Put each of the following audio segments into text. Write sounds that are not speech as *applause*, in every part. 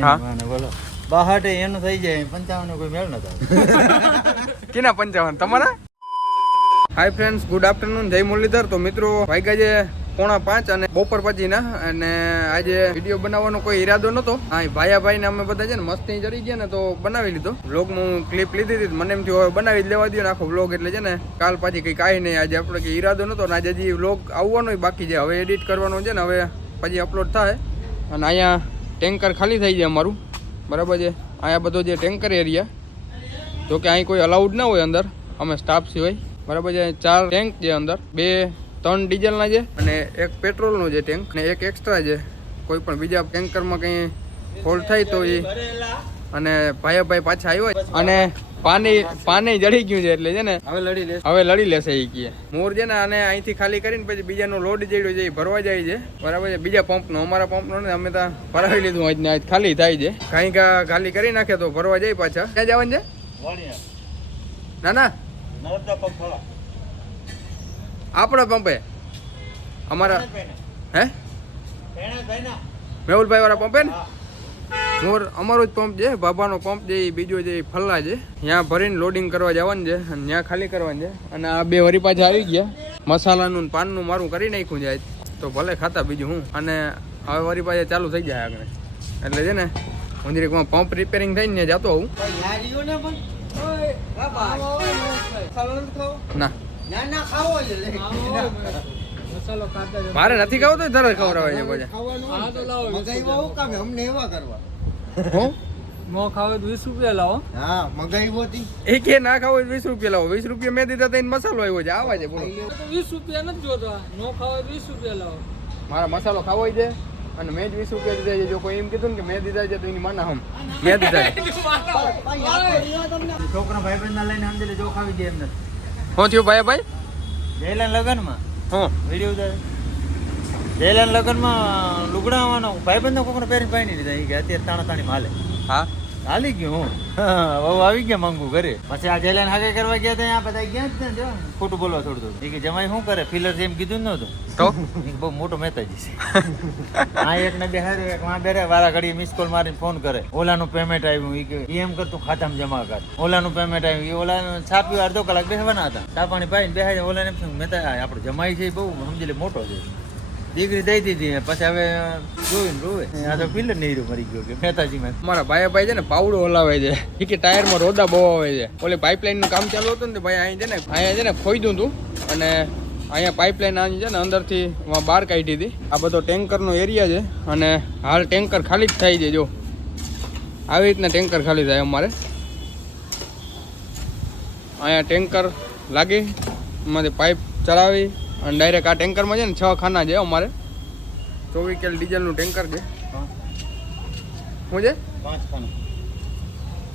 બોલો. બાહાટે એનું થઈ જાય પંચાવન કોઈ મેળ ન થાય. *laughs* કેના પંચાવન? તમારા? હાય ફ્રેન્ડ્સ ગુડ આફ્ટરનૂન જય મુરલીધર. તો મિત્રો વાગ્યા છે પોણા પાંચ અને બપોર પછીના અને આજે વીડિયો બનાવવાનો કોઈ ઈરાદો નતો હા ભાયા ભાઈ ને અમે બધા છે ને મસ્તી ચડી ગયા ને તો બનાવી લીધો. વ્લોગમાં હું ક્લિપ લીધી હતી મને એમ થયું હવે બનાવી જ લેવા દઉં આખો વ્લોગ એટલે છે ને કાલ પાછી કઈ કાંઈ નહીં. આજે આપણે કઈ ઈરાદો નતો ને આજે હજી વ્લોગ આવવાનો બાકી છે હવે એડિટ કરવાનો છે ને હવે પછી અપલોડ થાય. અને અહીંયા ટેન્કર ખાલી થઈ જાય અમારું. બરાબર છે? અહીંયા બધો જે ટેન્કર એરિયા, જો કે અહીં કોઈ અલાઉડ ના હોય અંદર, અમે સ્ટાફ સિવાય. બરાબર છે? ચાર ટેન્ક છે અંદર, બે, ત્રણ ડીઝલના છે અને એક પેટ્રોલનો છે ટેન્ક અને એક એક્સ્ટ્રા છે. કોઈ પણ બીજા ટેન્કરમાં કંઈ ફોલ્ટ થાય તો એ અને ભાઈ ભાઈ પાછા આવ્યા અને પાણી પાણી જડી ગયું છે એટલે છે ને હવે લડી લે હવે લડી લેશે એ મોર છે ને આને અહીંથી ખાલી કરીને પછી બીજાનો લોડ જેડ્યો છે એ ભરવા જાય છે. બરાબર છે? બીજા પંપનો અમારા પંપનો ને અમે ત્યાં ભરાવી લીધું આજ ને આજ ખાલી થાય છે. કાંઈ કા ખાલી કરી નાખે તો ભરવા જાય પાછા. ક્યાં જવાનું છે? ના ના. આપણા પંપે? અમારા હે? મેહુલભાઈ વાળા પંપે ને? મોર અમારો જ પંપ છે બાબાનો પંપ છે એ બીજો છે એ ફલ્લા છે. ત્યાં ભરીને લોડિંગ કરવા જવાનું છે અને ત્યાં ખાલી કરવાનું છે. અને આ બે વરી પાછા આવી ગયા. મસાલાનું પાનનું મારું કરી નાખ્યું છે તો ભલે ખાતા બીજું હું. અને હવે વરી પાછા ચાલુ થઈ જાય આગળ. એટલે છે ને હું જરીક પંપ રિપેરિંગ થઈને ને જતો આવું ના. મારે નથી ખાવું તો તરત ખવડાવે છે પછી. અમને એવા કરવા. હું? મો ખાવે તો વીસ રૂપિયા લાવો. હા મગાઈ હતી. એ કે ના ખાવો વીસ રૂપિયા લાવો. વીસ રૂપિયા મેં દીધા તો મસાલો આવ્યો છે. આવા છે બોલો. તો વીસ રૂપિયા નથી જોતા નો ખાવે તો વીસ રૂપિયા લાવો. મારા મસાલો ખાવો છે અને મેં જ વીસ રૂપિયા દીધા છે. જો કોઈ એમ કીધું ને કે મેં દીધા છે તો એની માના હમ. મેં દીધા છે. છોકરા ભાઈ બંધ લઈને સમજે જો ખાવી દે એમ નથી શું થયું ભાઈ ભાઈ જયલા લગનમાં. હું. વીડિયો ઉતારે. જયલાલ લગ્નમાં લુગડા આવવાનો ભાઈ બંધ કોકને પહેરીને પાણી લીધા. એ કે અત્યારે તાણા તાણી માલે હા? હાલી ગયું હું. બહુ આવી ગયા માંગુ ઘરે. પછી આ જયલાલ હાગે કરવા ગયા ત્યાં આ બધા ગયા જ ને જો. ખોટું બોલવા થોડું એ કે જમાઈ શું કરે? ફિલર જેમ કીધું જ નહોતું તો? બહુ મોટો મહેતાજી છે. આ એક ને બેહાડ્યો એક માં બેરે વારા ઘડી મિસ કોલ મારીને ફોન કરે. ઓલાનું પેમેન્ટ આવ્યું એ કે એમ કરતું ખાતામાં જમા કર. ઓલાનું પેમેન્ટ આવ્યું એ ઓલાનું છાપ્યું અડધો કલાક બેસવાના હતા. ચા પાણી પાઈને બેહાડે ઓલાને એમ મહેતા આપણો જમાઈ છે બહુ સમજી લે મોટો છે. દીકરી દઈ દીધી પછી હવે જોઈને રોવે. આ તો પિલર રહ્યું મરી ગયો કે મહેતાજી મેં મારા ભાઈ ભાઈ છે ને પાવડો હલાવે છે. એ કે ટાયરમાં રોડા બહુ આવે છે. ઓલે પાઇપલાઇનનું કામ ચાલુ હતું ને ભાઈ અહીં છે ને, અહીંયા છે ને ખોઈ હતું અને અહીંયા પાઇપલાઇન આની છે ને અંદરથી બહાર કાઢી હતી. આ બધો ટેન્કરનો એરિયા છે. અને હાલ ટેન્કર ખાલી જ થાય છે, જો. આવી રીતના ટેન્કર ખાલી થાય અમારે. અહીંયા ટેન્કર લાગી, એમાંથી પાઇપ ચડાવી. અને ડાયરેક્ટ આ ટેન્કરમાં છે ને છ ખાના છે અમારે. ચોવીસ કેલ ડીઝલનું ટેન્કર છે. શું છે? પાંચ ખાનું.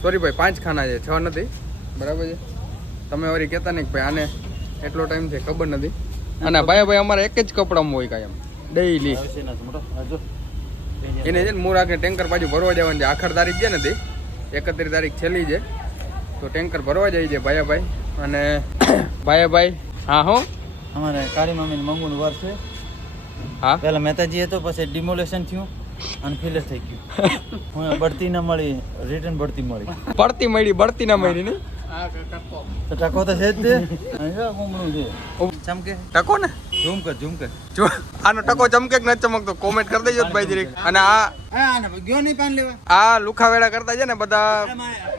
સોરી ભાઈ પાંચ ખાના છે છ નથી. બરાબર છે. તમે વળી કહેતા નહીં ભાઈ આને એટલો ટાઈમ છે ખબર નથી. અને ભાઈ ભાઈ અમારે એક જ કપડામાં હોય કાયમ ડેઈલી આવશે ના મોટો. આ જો. એને છે ને મૂળ આખે ટેન્કર પાછું ભરવા જવાનું છે. આખર તારીખ છે ને તે. એકત્રીસ તારીખ છેલ્લી છે. તો ટેન્કર ભરવા જાય છે ભાઈ ભાઈ. અને ભાઈ ભાઈ હા હો. અમારે કાળી મામીનું મંગુનું વર છે. હા? પહેલા મહેતાજી હતો પછી ડિમોલેશન થયું અને ફિલેસ થઈ ગયું. હું બઢતી ન મળી રિટર્ન બઢતી મળી. પડતી મળી બળતી ના મળી ને? તો ટકો તો છે જ તે. જો છે. ચમકે? ટકો ને? ઝૂમ કર ઝૂમ કર. જો આનો ટકો ચમકે કે ન ચમકતો કોમેન્ટ કરી દેજો ભાઈ જરીક. અને આ હા ગયો નહીં પાન લેવા? આ લુખાવેડા કરતા છે ને બધા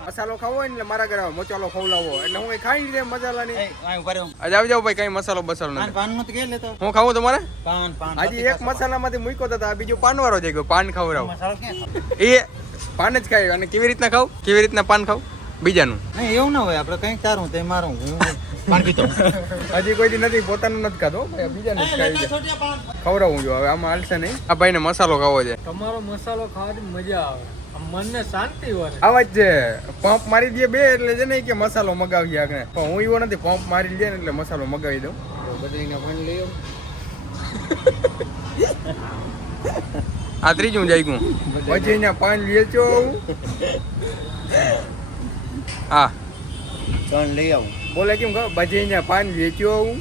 મસાલો ખાવો હોય ને મારા ઘરે મસાલો ખવડાવો એટલે હું ખાઈ નહીં રે મસાલાની. આજે આવી જાવ ભાઈ કઈ મસાલો બસાલો ના પાન નો તો કે લેતો? હું ખાવું તમારે? પાન પાન. હજી એક મસાલામાંથી મૂક્યો તો આ બીજું પાનવાળો જઈ ગયો પાન ખવડાવ. મસાલો ક્યાં એ પાન જ ખાય અને કેવી રીતના ખાવ? કેવી રીતના પાન ખાવ? બીજાનું? નહીં એવું ના હોય આપણે કંઈક તારું તે મારું હું હજી કોઈ દી નથી પોતાનું નથી ખાતો ભાઈ બીજાનું ખાઈ ખવડાવું જો હવે આમાં હાલશે નહીં. આ ભાઈને મસાલો ખાવો છે. તમારો મસાલો ખાવાની મજા આવે. આમ મનને શાંતિ વરે આવા છે પંપ મારી દે બે એટલે છે ને કે મસાલો મગાવી આગળ. પણ હું એવો નથી પંપ મારી દે ને એટલે મસાલો મગાવી દઉં. બદલીને પાણી લઈ આ ત્રીજું જાગ્યું. પછી અહીંયા પાન વેચો આવું. હા. ત્રણ લઈ આવું. બોલે કેમ કહો ભાજી અહીંયા પાન વેચ્યો આવું.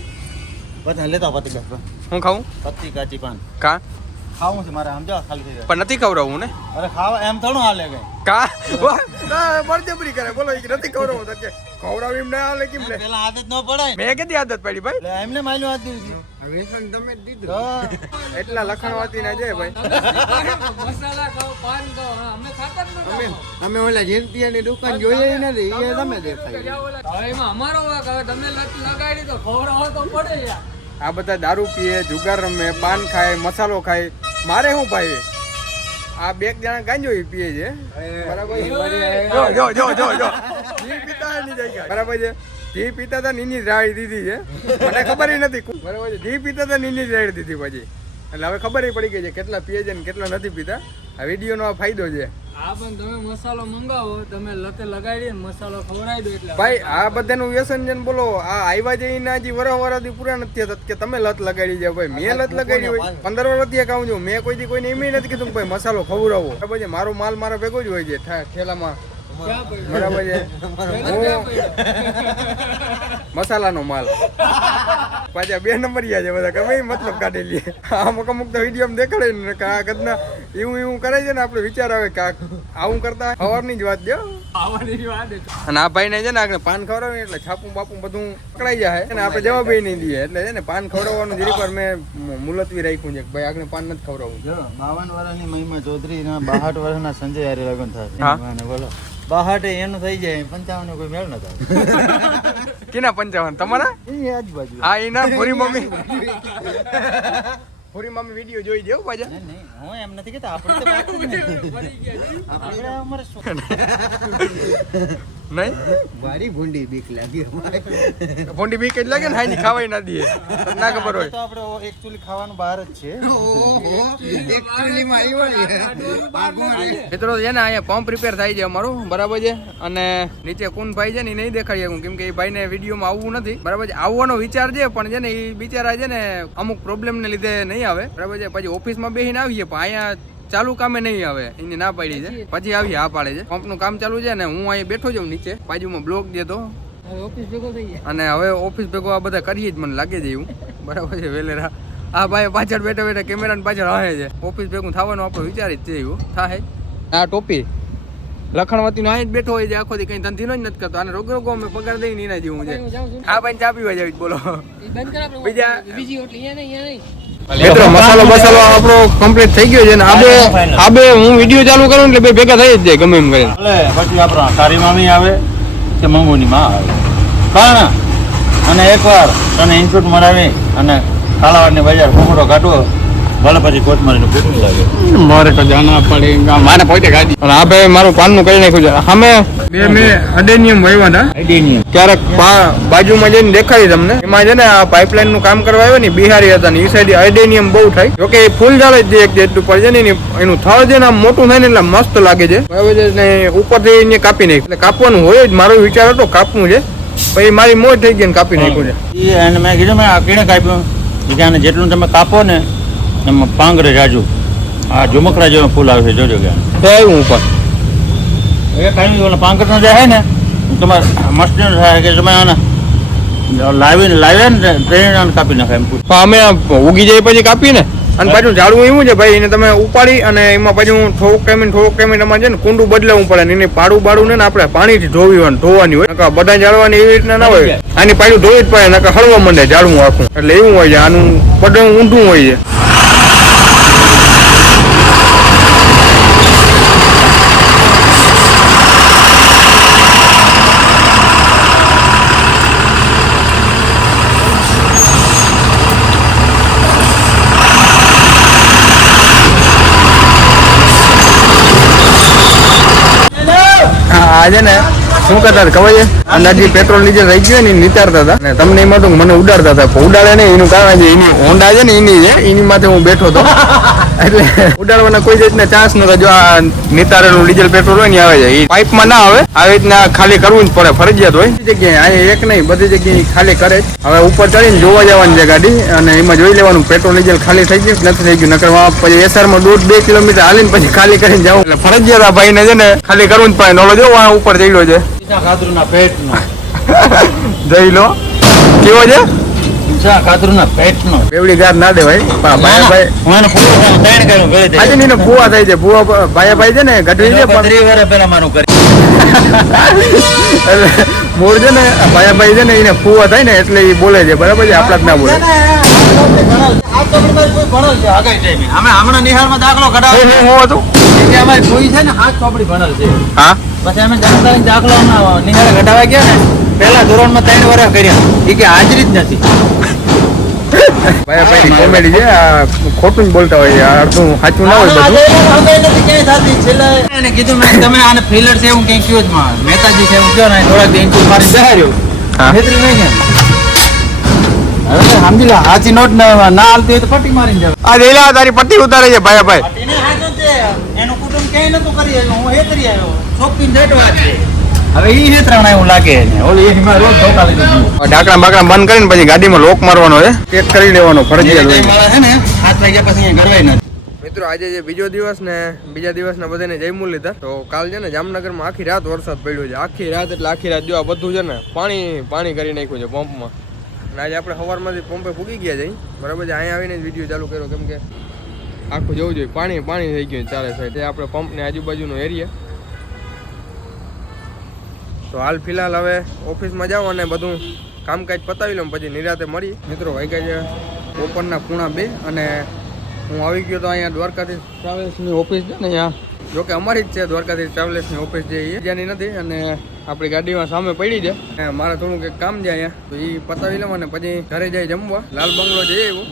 બધા લેતા પતી હું ખાઉં? પત્તી કાચી પાન. કા? ખાવું છે મારે સમજાવ ખાલી થઈ જાય. પણ નથી ખવડાવવું ને? અરે ખાવા એમ થોડું હાલે કઈ. કા? બળજબરી કરે. બોલો નથી ખવડાવવું તો કે. ખવડાવી એમ ના હાલે કેમ લે? પેલા આદત ન પડાય. ને. મેં કદી આદત પડી ભાઈ? એટલે એમને માલ્યું આદ દીધું. સંગ તમે દીધું. એટલા લખણવાતી ના જાય ભાઈ. મસાલા ખાવ પાન ખાવ અમે ખાતા જ નતા અમે ઓલા જીનપિયાની દુકાન જોઈએ નથી એ તમે દેખાય હવે એમાં અમારો વાક હવે તમે લત લગાડી તો ખવડાવો તો પડે યાર. આ બધા દારૂ પીએ જુગાર રમે પાન ખાય મસાલો ખાય. મારે શું ભાઈ? આ બે જણા ગાંજો પીએ છે. બરાબર? જો જો જો જો. જો પીતા હોયની બરાબર છે. જી પીતા હતા નીની રાડી દીધી છે. મને ખબર નથી. બરાબર છે. જી પીતા હતા નીની રાડી દીધી પછી. એટલે હવે ખબર ય પડી ગઈ છે કેટલા પીએ છે ને કેટલા નથી પીતા. આ વીડિયો નો આ ફાયદો છે. આ પણ તમે મસાલો મંગાવો તમે લતે લગાડી ને મસાલો ખવડાવી દો એટલે ભાઈ આ બધાનું વ્યસન છે બોલો આ આવ્યા વરસ વરસથી પૂરા નથી થતા કે તમે લત લગાડી જાય ભાઈ મેં લત લગાડી હોય પંદર વર્ષથી ખાઉં છું. મેં કોઈ દી કોઈને એમ નથી કીધું ભાઈ મસાલો ખવડાવો. બરાબર છે? મારો માલ મારા ભેગો જ હોય છે ઠેલામાં? બરાબર છે? મસાલાનો માલ. પાછા બે નંબર છે બધા ગમે મતલબ કાઢી લે. અમુક અમુક તો વીડિયો દેખાડે ને કે આ કદના એવું એવું કરે છે ને આપણે વિચાર આવે કે આવું કરતા સવારની જ વાત છે. અને આ ભાઈને છે ને આપણે પાન ખવડાવે એટલે છાપું બાપું બધું પકડાઈ જાય અને આપણે જવાબ નહીં દઈએ. એટલે છે ને પાન ખવડાવવાનું જરીક પર મેં મુલતવી રાખ્યું છે કે ભાઈ આગળ પાન નથી ખવડાવવું. બાવન વર્ષની મહિમા ચૌધરી ના બાસઠ વર્ષના સંજય હારે લગ્ન થાય બોલો. બાસઠે એનું થઈ જાય પંચાવન કોઈ મેળ ન થાય. *laughs* કેના પંચાવન? તમારા? એ આજુબાજુ. હા એના ભૂરી મમ્મી. *laughs* પૂરી મમ્મી વીડિયો જોઈ દેવું પાછા. નહીં, હું એમ નથી કેતા આપણે તો વાત નથી. આપણે અમારે શું *laughs* નહીં? મારી ભૂંડી બીક લાગી અમારે. ભોંડી બીક એટલે લાગે ને હાજી ખાવાય ના તને ના ખબર હોય. તો આપણે એકચ્યુઅલી ખાવાનું બહાર જ છે. એકચ્યુઅલી માં આવી ને મિત્રો છે ને અહીંયા પંપ રિપેર થાય છે અમારું બરાબર છે? અને નીચે કુન ભાઈ છે ને એ નહીં દેખાડી શકું કેમ કે એ ભાઈને વિડીયોમાં આવવું નથી. બરાબર છે? આવવાનો વિચાર છે પણ છે ને એ બિચારા છે ને અમુક પ્રોબ્લેમ ને લીધે નહીં આવે. બરાબર છે? પછી ઓફિસમાં બેસીને આવીએ પણ અહીંયા ચાલુ કામે નહીં આવે એની ના પાડી છે. પછી? આવી હા પાડે છે. પંપનું કામ ચાલુ છે ને હું અહીંયા બેઠો છું નીચે બાજુમાં બ્લોક દેતો હવે ઓફિસ ભેગો થઈ ગયા અને હવે ઓફિસ ભેગો આ બધા કરીએ જ મને લાગે છે એવું. બરાબર છે વેલેરા. આ ભાઈ પાછળ બેઠા બેઠા કેમેરા પાછળ આવે છે. ઓફિસ ભેગું થવાનો આપણે વિચાર જ છે એવું. થાય આ ટોપી. લખણવતી નો અહીં જ બેઠો હોય છે આખો દી કઈ ધંધીનો જ નથી કરતો. અને રોગ રોગો અમે પગાર દઈ એના જેવું છે. આ ભાઈ ચા પીવા જાવી બોલો. બીજા- બીજી હોટલ અહીંયા નહીં અહીંયા નહીં. મિત્રો મસાલો મસાલો આપણો કમ્પ્લીટ થઈ ગયો છે ને આબે આબે હું વીડિયો ચાલુ કરું એટલે બે ભેગા થઈ જ જાય ગમે એમ કરીને. એટલે પછી આપણા તારી મામી આવે કે મંગુની માં આવે. કારણ અને એકવાર તને ઇન્સ્ટિટ્યૂટ મરાવી અને કાલાવાડની બજાર કુકડો કાઢવો ભલે પછી કોથમરીનું કેટલું લાગે? મારે તો જાના પડે મારે પોતે ગાડી. અને આ ભાઈ મારું પાનનું કરી નાખ્યું છે? સામે બે મેં અડેનિયમ વાવ્યા હતા આઈડીની ક્યારેક બાજુમાં જઈને દેખાડી તમને. એમાં છે ને આ પાઇપલાઇનનું કામ કરવા આવ્યો ને બિહારી હતા ને એ સાઈડ અડેનિયમ બહુ થાય. જોકે એ ફૂલ ઝાડ જ એક જેટલું પડે છે ને એનું થળ છે ને આમ મોટું થાય ને એટલે મસ્ત લાગે છે. ને ઉપરથી એને કાપી નાખ એટલે કાપવાનું હોય જ મારો વિચાર હતો કાપવું છે. પછી મારી મોજ થઈ ગઈ ને કાપી નાખ્યું છે. મેં કીધું મેં આ કીને કાપ્યું? એ જેટલું તમે કાપો ને એમાં પાંગરે રાજુ. આ ઝુમકરા જેવા ફૂલ આવે છે જોજો કે. તો પણ એ કાંઈ ઓલા પાંગરનો જે છે ને તમારે મસ્ત થાય કે તમે આને લાવીને લાવ્યા ને ટ્રેન કાપી નાખે એમ અમે ઉગી જાય પછી કાપીએ ને અને પાછું ઝાડવું એવું છે ભાઈ એને તમે ઉપાડી અને એમાં પાછું થોડુંક ટાઈમ થોડુંક કેમી તમારે છે ને કુંડું બદલાવું પડે ને એને પાડું બાડું ને આપણે પાણીથી ધોવી ધોવાની હોય. બધા ઝાડવાની એવી રીતના ના હોય. આની પાછું ધોવી જ પડે નકા હળવા મંડે ઝાડવું આખું. એટલે એવું હોય છે આનું પડું ઊંધું હોય છે. હા આજે ને શું કરતા હતા? ખબર છે? અંદાજી પેટ્રોલ ડીઝલ રહી ગયું ને નિતારતા હતા. તમને એમાં તો મને ઉડાડતા હતા. ઉડાડે ને એનું કારણ છે એની હોન્ડા છે ને, એની છે, એની માથે હું બેઠો હતો. એટલે ઉડાડવાના કોઈ રીતના ચાન્સ નતો જો આ નિતારેલું ડીઝલ પેટ્રોલ હોય ને આવે છે. એ પાઇપમાં ના આવે. આવી રીતના ખાલી કરવું જ પડે, ફરજિયાત હોય. જગ્યાએ એક નહીં, બધી જગ્યાએ ખાલી કરે જ હવે ઉપર ચડીને જોવા જવાની છે ગાડી, અને એમાં જોઈ લેવાનું, પેટ્રોલ ડીઝલ ખાલી થઈ ગયું નથી થઈ ગયું? નકર પછી એસઆરમાં દોઢ બે કિલોમીટર હાલીને પછી ખાલી કરીને જવું એટલે ફરજિયાત આ ભાઈને છે ને, ખાલી કરવું જ પડે. નોલો જો ઉપર જઈ લો ખાતરુના પેટનો. *laughs* જઈ લો. કેવો છે? પેટનો. બેવડી ગાર ના દેવાય. પણ ભાઈ હું એને પૂરું ત્રણ કર્યું, કરી દે. આજે નીનો ફુવા થાય છે. ભાઈ છે ને ગઢવી છે પણ ત્રીસ વર્ષ પહેલા મારું કરી *laughs* એટલે મૂળ છે ને ભાઈ છે ને એને ફૂવા થાય ને એટલે એ બોલે છે. બરાબર છે? આપણા જ ના બોલે. હું હા ખોટું બોલતા હોય અડધું સાચું ના હોય બધું કીધું મેં તમે આને ફિલર છે એવું કંઈ કયો છે હા. સમજી લો હાચી નોટ ના ના હાલતી હોય તો પટ્ટી આ તારી ઉતારે છે ભાઈ પટ્ટીને એનું કુટુંબ ક્યાંય નતું કરી આવ્યું હું હેતરી આવ્યો. ચોકીને જેટવા છે. હવે ઈ હેતરાણા એવું લાગે ઓલી એક માં રોજ ધોકા લઈ દીધું બાકડા બંધ કરીને પછી ગાડીમાં લોક મારવાનો છે. ચેક કરી લેવાનો ફરજિયાત હોય. છે ને હાથ વાગ્યા પછી અહીંયા ગરવાય નથી. મિત્રો આજે જે બીજો દિવસ ને બીજા દિવસના બધાને જઈ લીધા તો કાલ છે ને જામનગરમાં આખી રાત વરસાદ પડ્યો છે. આખી રાત એટલે આખી રાત જો આ બધું છે ને પાણી પાણી કરી નાખ્યું છે પંપમાં. આજે આપણે સવારમાંથી પંપે ફૂગી ગયા જઈ બરાબર છે? અહીંયા આવીને જ વીડિયો ચાલુ કર્યો. કેમ કે આખું જવું જોઈએ. પાણી પાણી થઈ ગયું છે ચારે સાઈડ એ આપણે પંપની આજુબાજુનો એરિયા તો હાલ ફિલહાલ હવે ઓફિસમાં જાઉં અને બધું કામકાજ પતાવી લઉં પછી નિરાતે મળી મિત્રો, વાગ્યા છે બપોરના પૂણા બે અને હું આવી ગયો તો અહીંયા દ્વારકાથી. ટ્રાવેલ્સની ઓફિસ છે ને અહીંયા. જોકે અમારી જ છે, દ્વારકાધીશ ટ્રાવેલ્સની ઓફિસ જે એ ત્યાંની નથી અને આપણી ગાડીમાં સામે પડી છે. અને મારે થોડું એક કામ અહીંયા. તો એ પતાવી લઉં અને પછી ઘરે જઈ જમવા. લાલ બંગલો જઈ આવ્યો.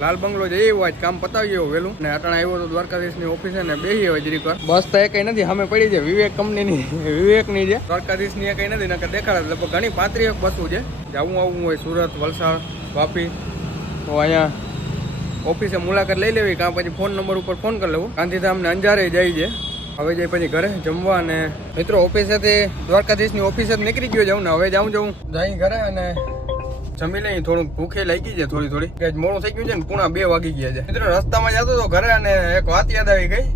લાલ બંગલો જઈ આવ્યો, આજ કામ પતાવી ગયો વહેલું. અને અટાણે આવ્યો તો દ્વારકાધીશની ઓફિસે ને બેસી હોય જરીક વાર બસ તો એ કઈ નથી, સામે પડી છે, વિવેક કંપનીની *laughs* વિવેકની છે. દ્વારકાધીશની એ કઈ નથી, નકર દેખાડે લગભગ ઘણી પાંત્રીસ બસો છે. જવું આવવું હોય સુરત, વલસાડ, વાપી. તો અહીંયા ઓફિસે મુલાકાત લઈ લેવી, કાં પછી ફોન નંબર ઉપર ફોન કરી લેવો. ગાંધીધામને અંજારે જાય છે. હવે જઈ પછી ઘરે જમવા અને મિત્રો ઓફિસેથી દ્વારકાધીશની ઓફિસે નીકળી ગયો જાઉં ને હવે જાઉં જાઉં. જઈ ઘરે અને જમી લઈ થોડુંક ભૂખે લાગી છે થોડી થોડી. કે મોડું થઈ ગયું છે ને, પૂણા બે વાગી ગયા છે. મિત્રો રસ્તામાં જતો હતો ઘરે અને એક વાત યાદ આવી ગઈ.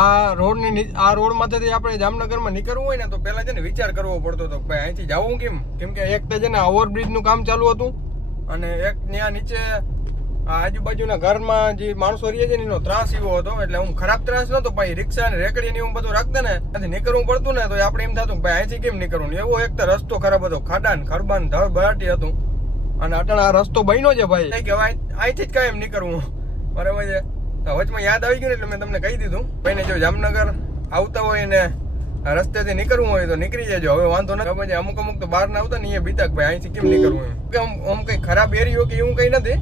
આ રોડની આ રોડમાંથી આપણે જામનગરમાં નીકળવું હોય ને, તો પહેલા છે ને વિચાર કરવો પડતો હતો ભાઈ અહીંથી જવું કેમ? કેમ કે એક તો છે ને ઓવરબ્રિજનું કામ ચાલુ હતું. અને એક ત્યાં નીચે આજુબાજુના ઘરમાં જે માણસો રહે છે ને, એનો ત્રાસ એવો હતો. એટલે હું ખરાબ ત્રાસ નતો ભાઈ રિક્ષા ને રેકડી ને એવું બધું રાખતા ને, ત્યાંથી નીકળવું પડતું ને, તો આપણે એમ થતું ભાઈ, અહીંથી કેમ નીકળવું? એવો એક તો રસ્તો ખરાબ હતો. ખાડા ને ખરબાન ધર બરાટી હતું. અને અટણ આ રસ્તો બન્યો છે ભાઈ. કે અહીંથી જ કાયમ નીકળવું. બરાબર છે તો વચમાં યાદ આવી ગયું એટલે મેં તમને કહી દીધું. ભાઈને જો જામનગર આવતા હોય ને રસ્તેથી નીકળવું હોય તો નીકળી જજો. હવે વાંધો નથી. પછી અમુક અમુક તો બહાર ના આવતા ને, એ બીતા ભાઈ, અહીંથી કેમ નીકળવું એમ. કે આમ કઈ ખરાબ એરિયો કે એવું કઈ નથી.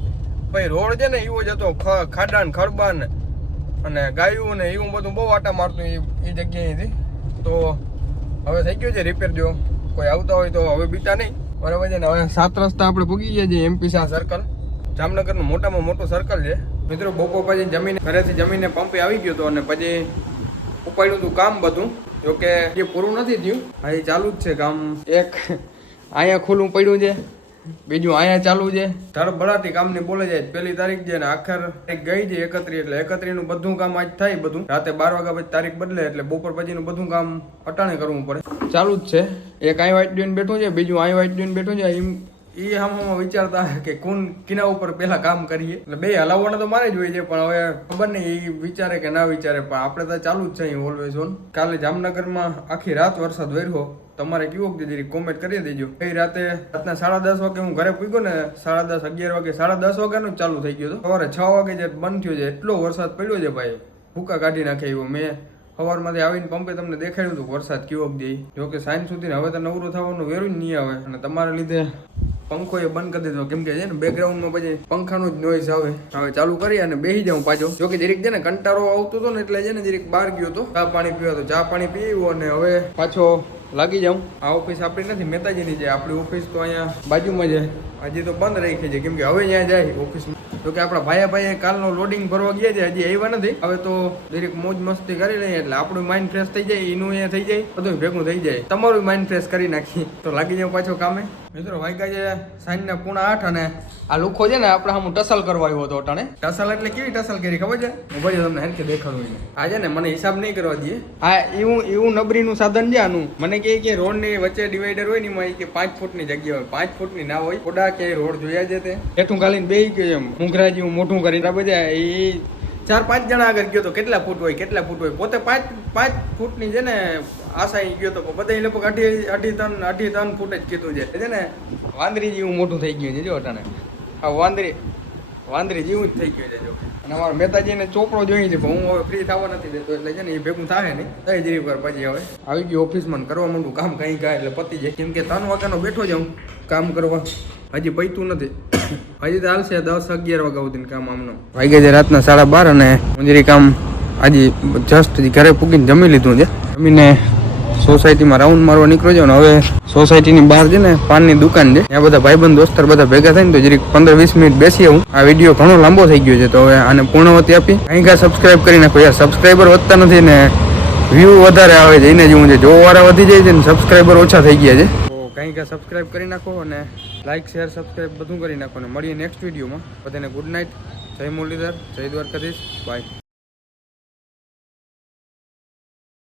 ભાઈ, રોડ છે ને એવો જ હતો ખાડા ને ખરબા ને અને ગાયું ને એવું બધું બહુ આટા મારતું એ એ જગ્યાએથી તો હવે થઈ ગયું છે રિપેર જો. કોઈ આવતા હોય તો હવે બીતા નહીં. બરાબર છે ને, હવે સાત રસ્તા આપણે પૂગી ગયા છીએ એમપી શાહ સર્કલ જામનગરનું મોટામાં મોટું સર્કલ છે. મિત્રો, બપોર પછી જમીને, ઘરેથી જમીને પંપે આવી ગયો હતો અને પછી ઉપાડ્યું હતું કામ બધું. જોકે જે પૂરું નથી થયું. હજી ચાલુ જ છે કામ. એક અહીંયા ખુલ્લું પડ્યું છે. બીજું અહીંયા ચાલુ છે? ધડબડાટી કામની બોલે જાય પહેલી તારીખ છે ને આખર ગઈ છે એકત્રી એટલે એકત્રી નું બધું કામ આજ થાય બધું. રાતે બાર વાગ્યા પછી તારીખ બદલે એટલે બપોર પછીનું બધું કામ અટાણે કરવું પડે. ચાલુ જ છે. એક અહીં વાઇટ જોઈને બેઠું છે બીજું અહીં વાઇટ જોઈને બેઠું છે એમ એ આમાં વિચારતા કે કોણ કિના ઉપર પહેલા કામ કરીએ. એટલે બે હલાવવાના તો મારે જ હોય છે પણ હવે ખબર નહીં એ વિચારે કે ના વિચારે પણ આપણે તો ચાલુ જ છે અહીં ઓલવેઝ ઓન. કાલે જામનગરમાં આખી રાત વરસાદ વર્યો તમારે કેવો દીધી કોમેન્ટ કરી દેજો. કઈ રાતે રાતના સાડા દસ વાગે હું ઘરે પૂગ્યો ને સાડા દસ, અગિયાર વાગે, સાડા દસ વાગ્યાનું ચાલુ થઈ ગયું હતું. સવારે છ વાગે જે બંધ થયો છે, એટલો વરસાદ પડ્યો છે ભાઈ. ભૂકા કાઢી નાખે એવો મેં. સવારમાંથી આવીને પંપે તમને દેખાડ્યું હતું વરસાદ કેવો દે જો કે સાંજ સુધી હવે તો નવરું થવાનું વેરું જ નહીં આવે. અને તમારા લીધે પંખો એ બંધ કરી દીધો. કેમ કે છે ને બેકગ્રાઉન્ડમાં પછી પંખાનું જ નોઈઝ આવે. હવે ચાલુ કરી અને બેસી જાઉં પાછો. જો કે જરીક છે ને કંટાળો આવતો હતો ને એટલે છે ને જરીક બહાર ગયો હતો. ચા પાણી પીવા ચા પાણી પીવું અને હવે પાછો લાગી જાઉં. આ ઓફિસ આપણી નથી, મહેતાજીની છે. આપણી ઓફિસ તો અહીંયા બાજુમાં છે. હજી તો બંધ રાખી છે, કેમ કે હવે ત્યાં જાય ઓફિસમાં તો કે આપણા ભાઈ ભાઈ કાલનો લોડિંગ ભરવા ગયા છે, હજી આવ્યા નથી. હવે તો દરેક મોજ મસ્તી કરી લઈએ એટલે આપણું માઇન્ડ ફ્રેશ થઈ જાય, એનું અહીંયા થઈ જાય બધું ભેગું થઈ જાય. તમારું માઇન્ડ ફ્રેશ કરી નાખીએ. તો લાગી જાવ પાછો કામે. મિત્રો વાગ્યા છે સાંજના પૂણા આઠ અને આ લુખો છે ને આપણે આમ ટસલ કરવા આવ્યો હતો અટાણે. ટસલ એટલે કેવી ટસલ કરી ખબર છે? હું પછી તમને હેરકે દેખાડું છે ને મને હિસાબ નહીં કરવા દઈએ. આ એવું એવું નબરીનું સાધન છે આનું. મને કહે કે રોડની વચ્ચે ડિવાઈડર હોય ને એમાં કે પાંચ ફૂટની જગ્યા હોય. પાંચ ફૂટની ના હોય થોડા કે રોડ જોયા છે તે. હેઠું ખાલીને બે ગયો એમ. ઊંઘરા જેવું મોટું કરીને બધા એ ચાર પાંચ જણા આગળ ગયો તો કેટલા ફૂટ હોય કેટલા ફૂટ હોય? પોતે પાંચ પાંચ ફૂટની છે ને આશા ગયો તો બધા લગભગ અઢી અઢી ત્રણ અઢી ત્રણ ફૂટ જ કીધું છે. ને? વાંદરી જેવું મોટું થઈ ગયું છે જો અટાણે. આ વાંદરી વાંદરી જેવું જ થઈ ગયું છે જો. અને અમારા મહેતાજીને ચોપડો જોઈએ છે, પણ હું હવે ફ્રી થવા નથી દેતો, એટલે છે ને એ ભેગું થાય નહીં. થઈ જરી પર પછી હવે. આવી ગયું ઓફિસમાં કરવા માંડું કામ કંઈ કાંઈ, એટલે પતી જાય. કેમ કે ત્રણ વાગ્યાનો બેઠો જાઉં કામ કરવા. હજી પૈતું નથી. *coughs* હજી તો હાલશે દસ અગિયાર વાગ્યા સુધી કામ આમનું. વાગ્યા છે રાતના સાડા બાર અને મંજરી કામ આજે જસ્ટ ઘરે પૂગીને જમી લીધું છે. જમીને સોસાયટીમાં રાઉન્ડ મારવા નીકળ્યો છે હવે સોસાયટીની બહાર છે ને પાનની દુકાન છે. ત્યાં બધા ભાઈબંધ, દોસ્તર બધા ભેગા થઈને તો જરીક પંદર વીસ મિનિટ બેસી હું આ વીડિયો ઘણો લાંબો થઈ ગયો છે તો હવે આને પૂર્ણવતી આપી. અહીં કાંઈ સબસ્ક્રાઈબ કરી નાખો. યાર સબસ્ક્રાઈબર વધતા નથી ને વ્યૂ વધારે આવે છે. એને જેવું છે. જોવાવાળા વધી જાય છે ને સબસ્ક્રાઈબર ઓછા થઈ ગયા છે. તો કંઈ કાંઈ સબસ્ક્રાઇબ કરી નાખો અને લાઇક શેર સબસ્ક્રાઇબ બધું કરી નાખો ને મળીએ નેક્સ્ટ વિડીયોમાં બધાને ગુડ નાઇટ જય મુરલીધર, જય દ્વારકાધીશ. બાય